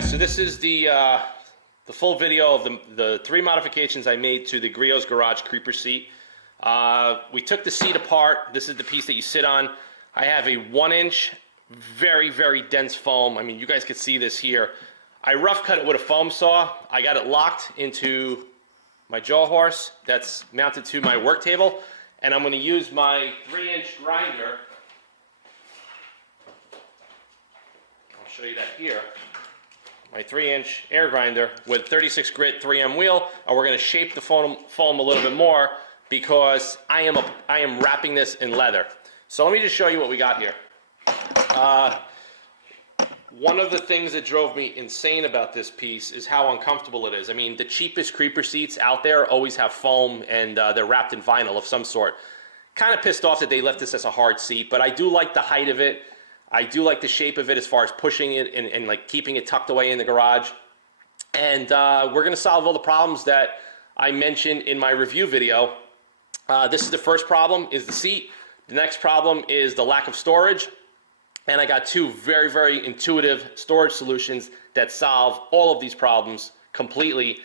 guys, so this is the full video of the 3 modifications I made to the Griots garage creeper seat. We took the seat apart. This is the piece that you sit on. I have a 1-inch, very, very dense foam. I mean, you guys could see this here. I rough cut it with a foam saw. I got it locked into my jaw horse that's mounted to my work table, and I'm going to use my 3-inch grinder. I'll show you that here. My 3-inch air grinder with 36 grit 3M wheel, and we're going to shape the foam a little bit more because I am wrapping this in leather. So let me just show you what we got here. One of the things that drove me insane about this piece is how uncomfortable it is. I mean, the cheapest creeper seats out there always have foam and they're wrapped in vinyl of some sort. Kind of pissed off that they left this as a hard seat, but I do like the height of it. I do like the shape of it as far as pushing it and like keeping it tucked away in the garage. And we're going to solve all the problems that I mentioned in my review video. This is the first problem, is the seat. The next problem is the lack of storage. And I got 2 very, very intuitive storage solutions that solve all of these problems completely.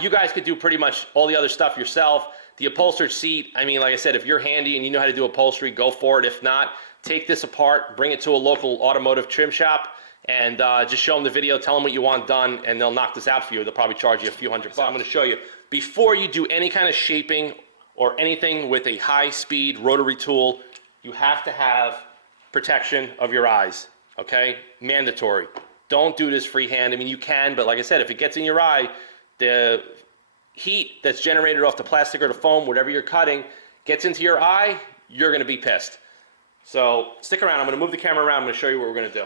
You guys could do pretty much all the other stuff yourself. The upholstered seat, I mean, like I said, if you're handy and you know how to do upholstery, go for it. If not, take this apart, bring it to a local automotive trim shop, and just show them the video, tell them what you want done, and they'll knock this out for you. They'll probably charge you a few $100. I'm going to show you. Before you do any kind of shaping or anything with a high-speed rotary tool, you have to have protection of your eyes, okay? Mandatory. Don't do this freehand. I mean, you can, but like I said, if it gets in your eye, the heat that's generated off the plastic or the foam, whatever you're cutting, gets into your eye, you're going to be pissed. So stick around. I'm going to move the camera around. I'm going to show you what we're going to do.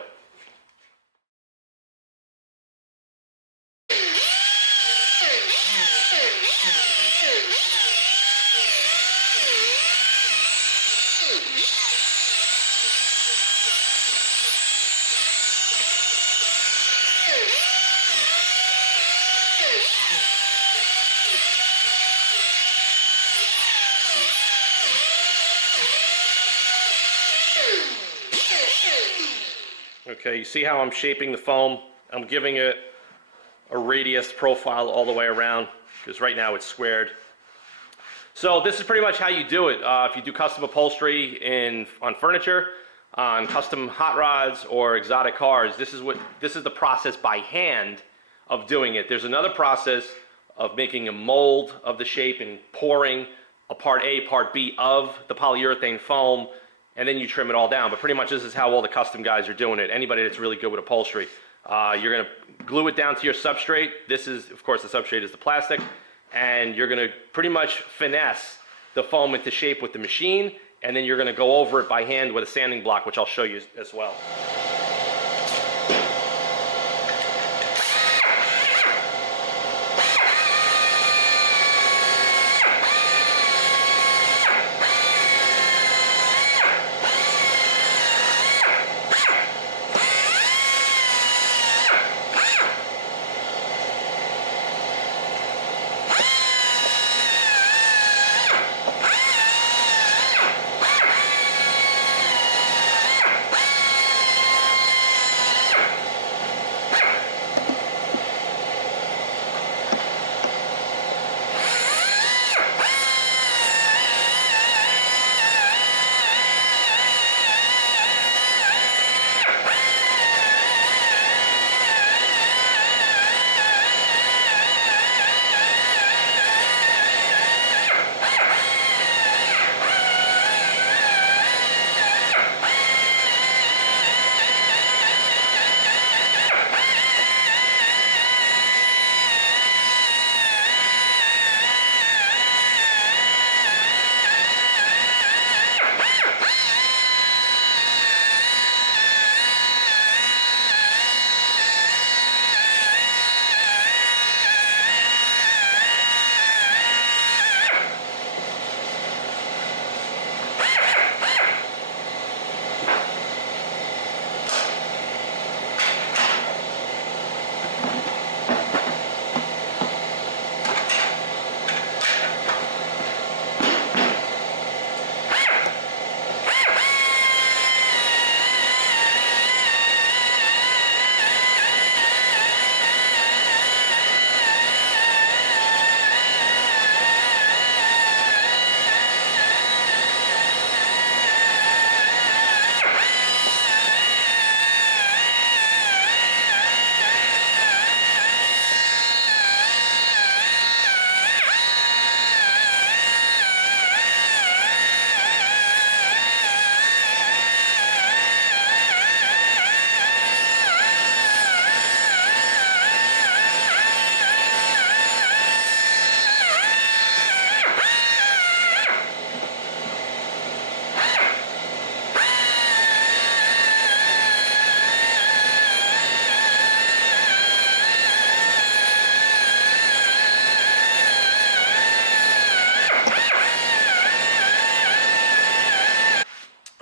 Okay, you see how I'm shaping the foam? I'm giving it a radius profile all the way around because right now it's squared. So this is pretty much how you do it. If you do custom upholstery on furniture, on custom hot rods or exotic cars, this is the process by hand of doing it. There's another process of making a mold of the shape and pouring a part A, part B of the polyurethane foam, and then you trim it all down. But pretty much this is how all the custom guys are doing it. Anybody that's really good with upholstery. You're going to glue it down to your substrate. This is, of course, the substrate is the plastic. And you're going to pretty much finesse the foam into shape with the machine. And then you're going to go over it by hand with a sanding block, which I'll show you as well.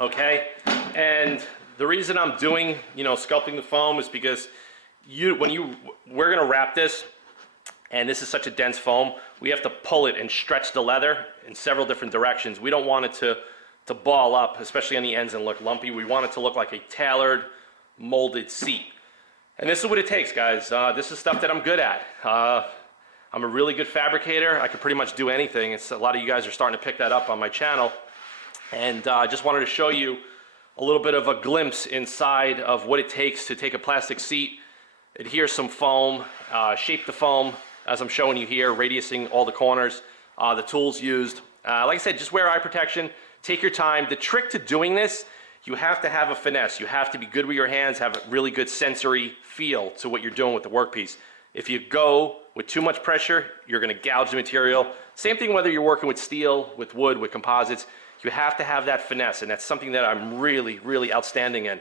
Okay, and the reason I'm doing, sculpting the foam is because we're gonna wrap this, and this is such a dense foam, we have to pull it and stretch the leather in several different directions. We don't want it to ball up, especially on the ends, and look lumpy. We want it to look like a tailored, molded seat. And this is what it takes, guys. This is stuff that I'm good at. I'm a really good fabricator. I can pretty much do anything. A lot of you guys are starting to pick that up on my channel. And I just wanted to show you a little bit of a glimpse inside of what it takes to take a plastic seat, adhere some foam, shape the foam as I'm showing you here, radiusing all the corners, the tools used. Like I said, just wear eye protection, take your time. The trick to doing this, you have to have a finesse. You have to be good with your hands, have a really good sensory feel to what you're doing with the workpiece. If you go with too much pressure, you're gonna gouge the material. Same thing whether you're working with steel, with wood, with composites. You have to have that finesse, and that's something that I'm really, really outstanding in,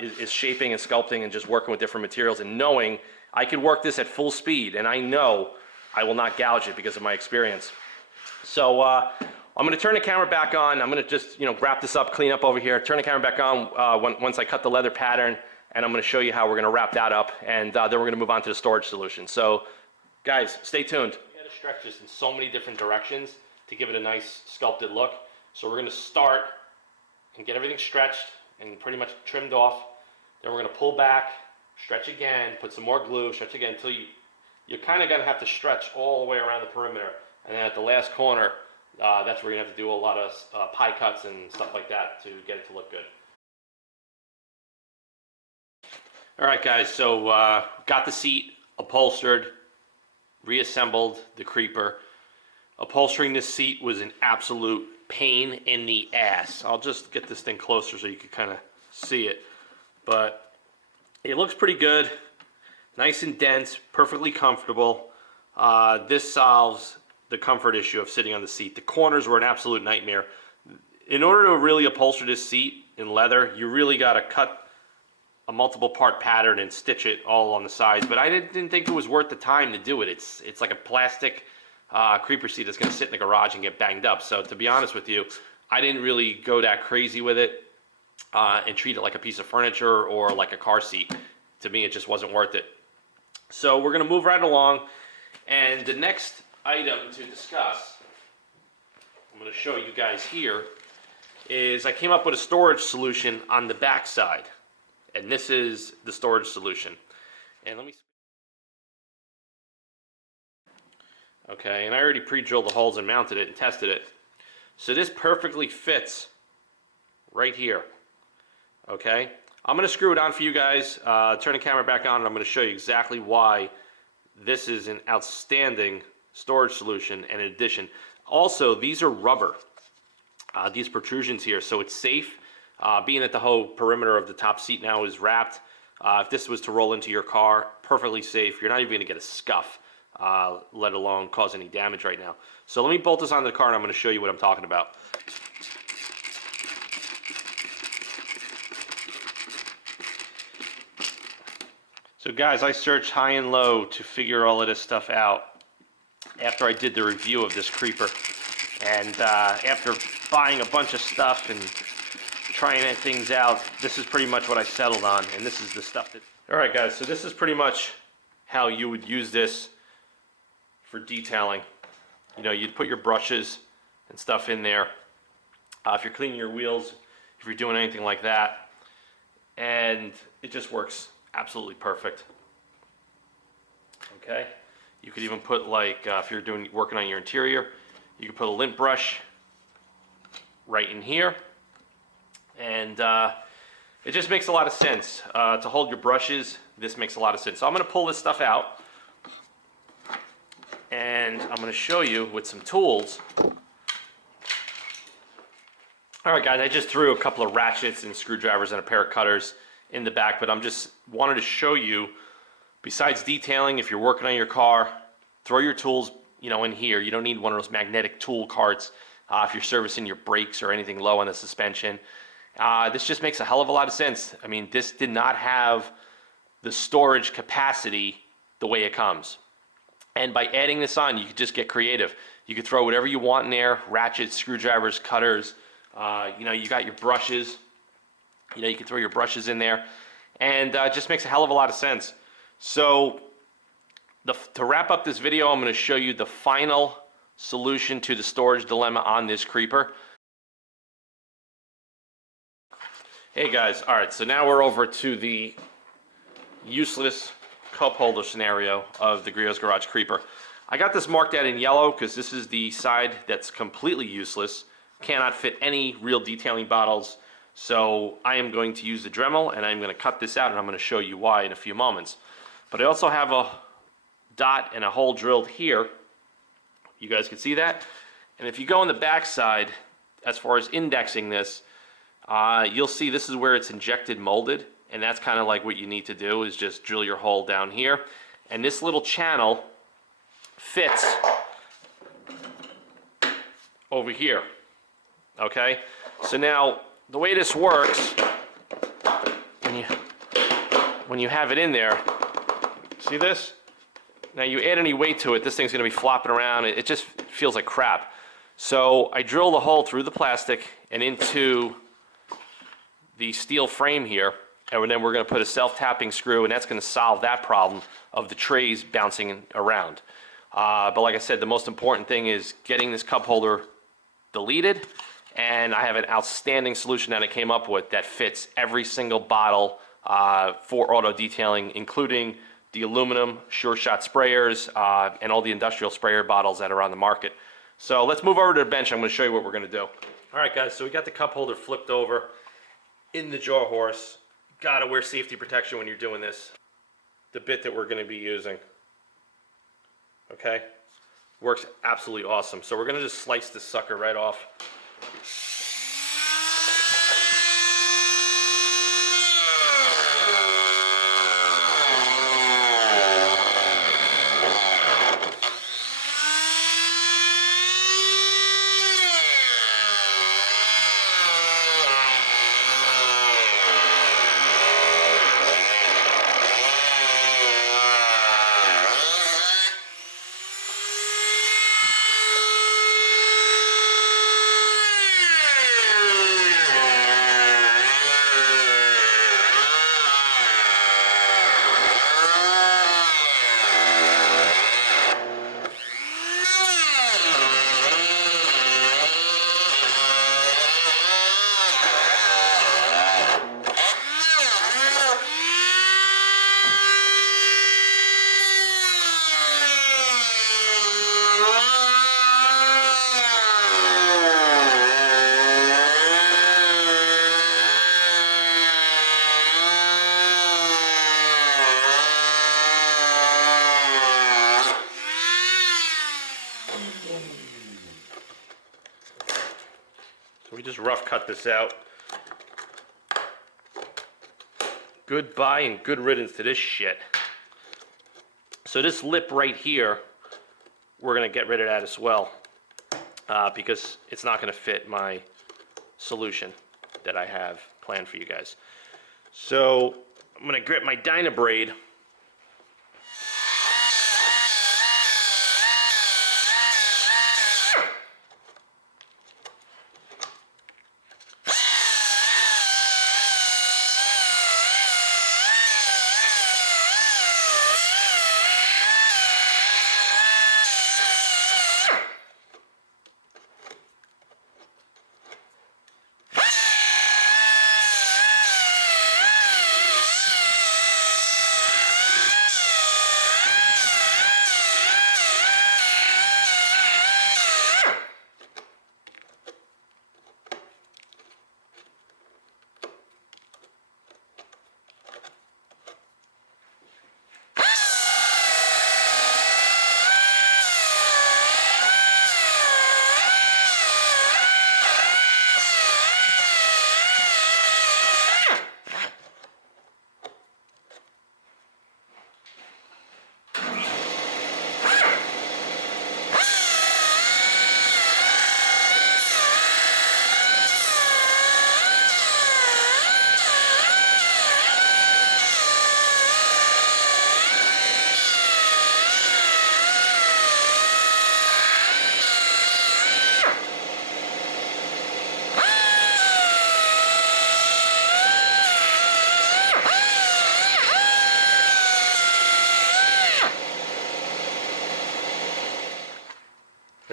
is shaping and sculpting and just working with different materials and knowing I can work this at full speed, and I know I will not gouge it because of my experience. So I'm gonna turn the camera back on. I'm gonna just wrap this up, clean up over here, turn the camera back on once I cut the leather pattern, and I'm gonna show you how we're gonna wrap that up, and then we're gonna move on to the storage solution. So guys, stay tuned. You gotta stretch this in so many different directions to give it a nice sculpted look. So we're gonna start and get everything stretched and pretty much trimmed off. Then we're gonna pull back, stretch again, put some more glue, stretch again until you're kind of gonna have to stretch all the way around the perimeter. And then at the last corner, that's where you're gonna have to do a lot of pie cuts and stuff like that to get it to look good. All right, guys, so got the seat upholstered, reassembled the creeper. Upholstering this seat was an absolute pain in the ass. I'll just get this thing closer so you can kind of see it. But it looks pretty good, nice and dense, perfectly comfortable. This solves the comfort issue of sitting on the seat. The corners were an absolute nightmare. In order to really upholster this seat in leather, you really got to cut a multiple part pattern and stitch it all on the sides. But I didn't think it was worth the time to do it. It's like a plastic creeper seat that's going to sit in the garage and get banged up. So to be honest with you, I didn't really go that crazy with it and treat it like a piece of furniture or like a car seat. To me, it just wasn't worth it. So we're going to move right along, and the next item to discuss, I'm going to show you guys here, is I came up with a storage solution on the back side, and this is the storage solution. And let me... Okay, and I already pre-drilled the holes and mounted it and tested it. So this perfectly fits right here. Okay, I'm going to screw it on for you guys, turn the camera back on, and I'm going to show you exactly why this is an outstanding storage solution. And in addition, also these are rubber, these protrusions here, so it's safe. Being that the whole perimeter of the top seat now is wrapped, if this was to roll into your car, perfectly safe. You're not even going to get a scuff, let alone cause any damage right now. So let me bolt this onto the car and I'm going to show you what I'm talking about. So guys, I searched high and low to figure all of this stuff out after I did the review of this creeper. And after buying a bunch of stuff and trying things out, this is pretty much what I settled on, and this is the stuff that... Alright guys, so this is pretty much how you would use this for detailing. You know, you'd put your brushes and stuff in there, if you're cleaning your wheels, if you're doing anything like that, and it just works absolutely perfect. Okay, you could even put, like, if you're working on your interior, you could put a lint brush right in here, and it just makes a lot of sense to hold your brushes. This makes a lot of sense. So I'm going to pull this stuff out, and I'm going to show you with some tools. Alright guys, I just threw a couple of ratchets and screwdrivers and a pair of cutters in the back, but I'm just wanted to show you, besides detailing, if you're working on your car, throw your tools, you know, in here. You don't need one of those magnetic tool carts if you're servicing your brakes or anything low on the suspension. This just makes a hell of a lot of sense. I mean, this did not have the storage capacity the way it comes. And by adding this on, you could just get creative. You could throw whatever you want in there, ratchets, screwdrivers, cutters, You know, you got your brushes. You know, you can throw your brushes in there, and it just makes a hell of a lot of sense. So to wrap up this video, I'm going to show you the final solution to the storage dilemma on this creeper. Hey guys, alright, so now we're over to the useless cup holder scenario of the Griots Garage Creeper. I got this marked out in yellow because this is the side that's completely useless. Cannot fit any real detailing bottles. So I am going to use the Dremel and I'm going to cut this out, and I'm going to show you why in a few moments. But I also have a dot and a hole drilled here. You guys can see that. And if you go on the back side, as far as indexing this, you'll see this is where it's injected molded, and that's kind of like what you need to do is just drill your hole down here. And this little channel fits over here. Okay? So now the way this works, when you have it in there, see this? Now you add any weight to it, this thing's going to be flopping around. It just feels like crap. So I drill the hole through the plastic and into the steel frame here, and then we're going to put a self-tapping screw, and that's going to solve that problem of the trays bouncing around. But like I said, the most important thing is getting this cup holder deleted, and I have an outstanding solution that I came up with that fits every single bottle for auto detailing, including the aluminum Sure Shot sprayers and all the industrial sprayer bottles that are on the market. So let's move over to the bench. I'm going to show you what we're going to do. Alright guys, so we got the cup holder flipped over in the jaw horse. Gotta wear safety protection when you're doing this. The bit that we're going to be using, okay, works absolutely awesome. So we're going to just slice this sucker right off. So we just rough cut this out. Goodbye and good riddance to this shit. So this lip right here, we're going to get rid of that as well, because it's not going to fit my solution that I have planned for you guys. So I'm going to grip my Dynabraid.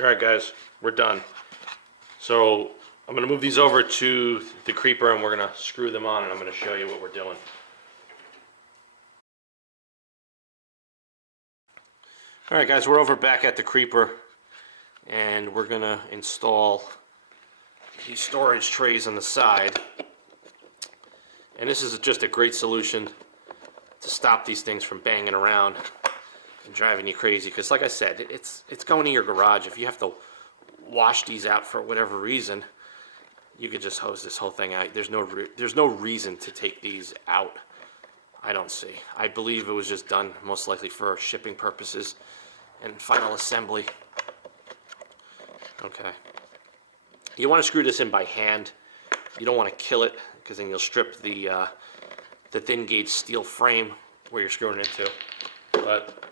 Alright guys, we're done. So I'm going to move these over to the creeper and we're going to screw them on, and I'm going to show you what we're doing. Alright guys, we're over back at the creeper and we're going to install these storage trays on the side. And this is just a great solution to stop these things from banging around and driving you crazy, because like I said, it's going in your garage. If you have to wash these out for whatever reason, you could just hose this whole thing out. There's no reason to take these out. I don't see. I believe it was just done most likely for shipping purposes and final assembly. Okay. You want to screw this in by hand. You don't want to kill it, because then you'll strip the thin gauge steel frame where you're screwing it into. But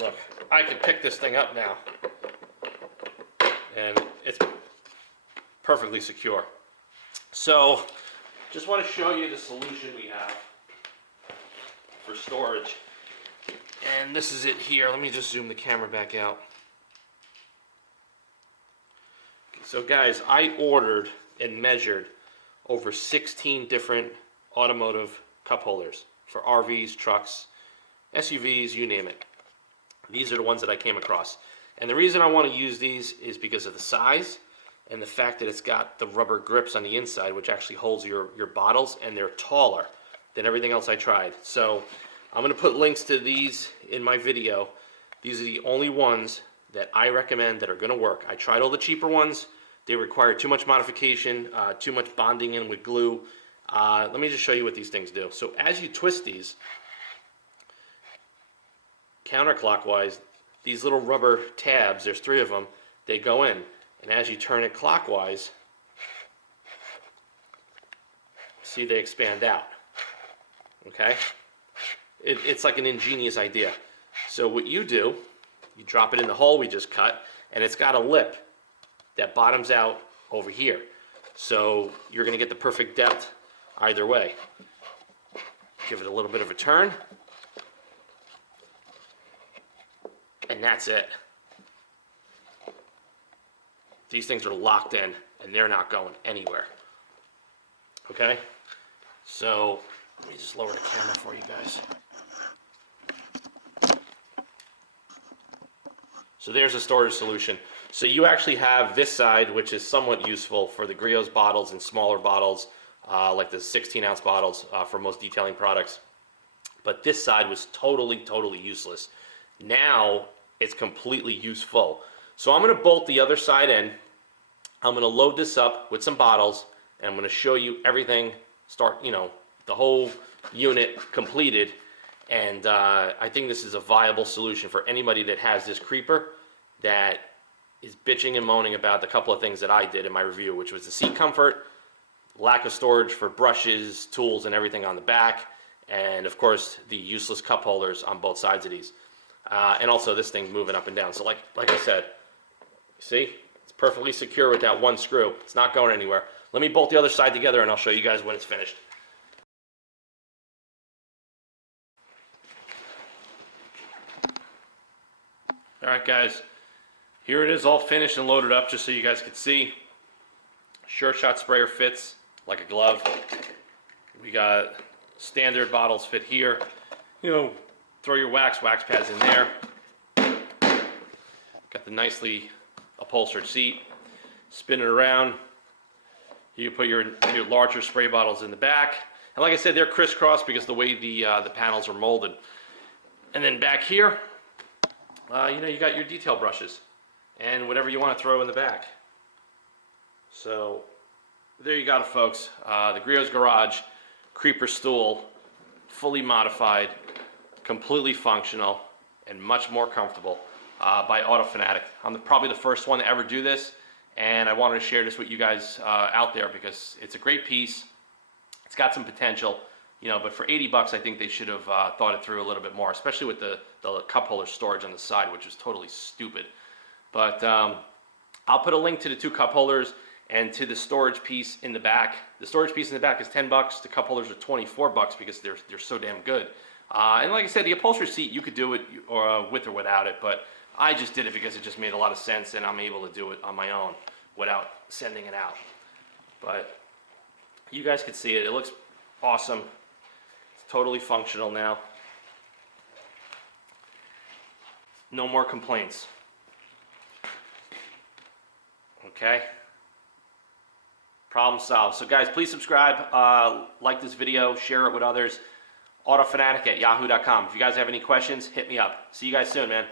look, I can pick this thing up now, and it's perfectly secure. So, just want to show you the solution we have for storage. And this is it here. Let me just zoom the camera back out. So guys, I ordered and measured over 16 different automotive cup holders for RVs, trucks, SUVs, you name it. These are the ones that I came across. And the reason I want to use these is because of the size and the fact that it's got the rubber grips on the inside, which actually holds your bottles, and they're taller than everything else I tried. So I'm going to put links to these in my video. These are the only ones that I recommend that are going to work. I tried all the cheaper ones. They require too much modification, too much bonding in with glue. Let me just show you what these things do. So as you twist these counterclockwise, these little rubber tabs, there's 3 of them, they go in. And as you turn it clockwise, see, they expand out. Okay? It's like an ingenious idea. So what you do, you drop it in the hole we just cut, and it's got a lip that bottoms out over here. So you're going to get the perfect depth either way. Give it a little bit of a turn, and that's it. These things are locked in and they're not going anywhere. Okay? So let me just lower the camera for you guys. So there's a storage solution. So you actually have this side, which is somewhat useful for the Griots bottles and smaller bottles, like the 16-ounce bottles for most detailing products. But this side was totally useless. Now it's completely useful. So I'm going to bolt the other side in. I'm going to load this up with some bottles, and I'm going to show you everything, the whole unit completed. And I think this is a viable solution for anybody that has this creeper that is bitching and moaning about the couple of things that I did in my review, which was the seat comfort, lack of storage for brushes, tools, and everything on the back, and of course the useless cup holders on both sides of these. And also this thing moving up and down. So like I said, see? It's perfectly secure with that one screw. It's not going anywhere. Let me bolt the other side together and I'll show you guys when it's finished. Alright guys, here it is all finished and loaded up, just so you guys can see. Sure Shot sprayer fits like a glove. We got standard bottles fit here. Throw your wax pads in there. Got the nicely upholstered seat. Spin it around. You put your larger spray bottles in the back. And like I said, they're crisscross because the way the panels are molded. And then back here, you got your detail brushes and whatever you want to throw in the back. So there you got it, folks. The Griots Garage creeper stool, fully modified, completely functional, and much more comfortable by Autofanatic. I'm probably the first one to ever do this, and I wanted to share this with you guys out there because it's a great piece. It's got some potential, but for 80 bucks, I think they should have thought it through a little bit more, especially with the cup holder storage on the side, which was totally stupid. But I'll put a link to the 2 cup holders and to the storage piece in the back. The storage piece in the back is 10 bucks. The cup holders are 24 bucks because they're so damn good. And like I said, the upholstery seat, you could do it with or without it, but I just did it because it just made a lot of sense, and I'm able to do it on my own without sending it out. But you guys can see it. It looks awesome. It's totally functional now. No more complaints. Okay? Problem solved. So guys, please subscribe, like this video, share it with others. autofanatic@yahoo.com. If you guys have any questions, hit me up. See you guys soon, man.